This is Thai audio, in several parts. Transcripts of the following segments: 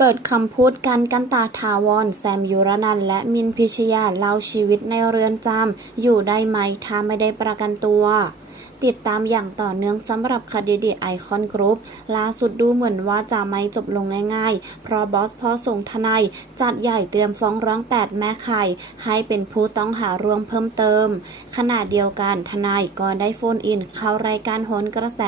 เปิดคำพูดกันกันตาทาวร แซมยุรนันและมินพิชยาเล่าชีวิตในเรือนจำอยู่ได้ไหมถ้าไม่ได้ประกันตัว ติดตามอย่างต่อเนื่องสำหรับคดีดีไอคอนกรุ๊ปล่าสุดดูเหมือนว่าจะไม่จบลงง่ายๆ เพราะบอสพ่อส่งทนาย จัดใหญ่เตรียมฟ้องร้อง 8 แม่ไข่ ให้เป็นผู้ต้องหารวมเพิ่มเติม ขณะเดียวกันทนายก็ได้โฟนอินเข้ารายการโหนกระแส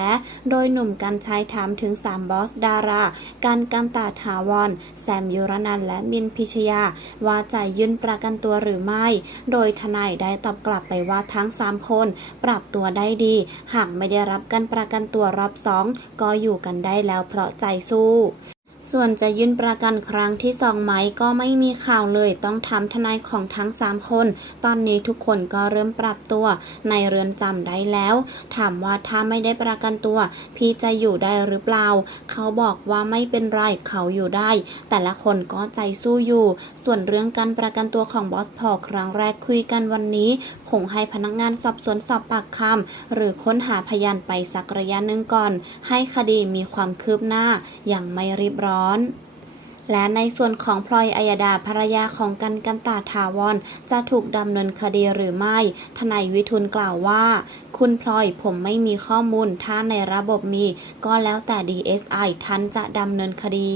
โดยหนุ่มกันชัยถามถึง 3 บอสดารา การกันตาถาวร แซมยุรนันและมินพิชยา ว่าจะยื่นประกันตัวหรือไม่ โดยทนายได้ตอบกลับไปว่าทั้ง 3 คน ปรับตัวได้ดีหากไม่ได้รับการประกันตัวรอบสองก็อยู่กันได้แล้วเพราะใจสู้ ส่วนจะยื่นประกันครั้งที่สองไหมก็ไม่มีข่าวเลย ต้องทำทนายของทั้ง 3 คน ตอนนี้ทุกคนก็เริ่มปรับตัว ในเรือนจำได้แล้ว ถามว่าถ้าไม่ได้ประกันตัว พี่จะอยู่ได้หรือเปล่า เขาบอกว่าไม่เป็นไรเขาอยู่ได้ แต่ละคนก็ใจสู้อยู่ ส่วนเรื่องการประกันตัวของบอสพอครั้งแรกคุยกันวันนี้ คงให้พนักงานสอบสวนสอบปากคำหรือค้นหาพยานไปสักระยะหนึ่งก่อน ให้คดีมีความคืบหน้าอย่างไม่รีบร้อนและในส่วนของพลอยอัยดาภรรยาของกันกันตาถาวรจะถูกดำเนินคดีหรือไม่ ทนายวิทุนกล่าวว่า คุณพลอยผมไม่มีข้อมูลถ้าในระบบมี ก็แล้วแต่ DSI ท่านจะดำเนินคดี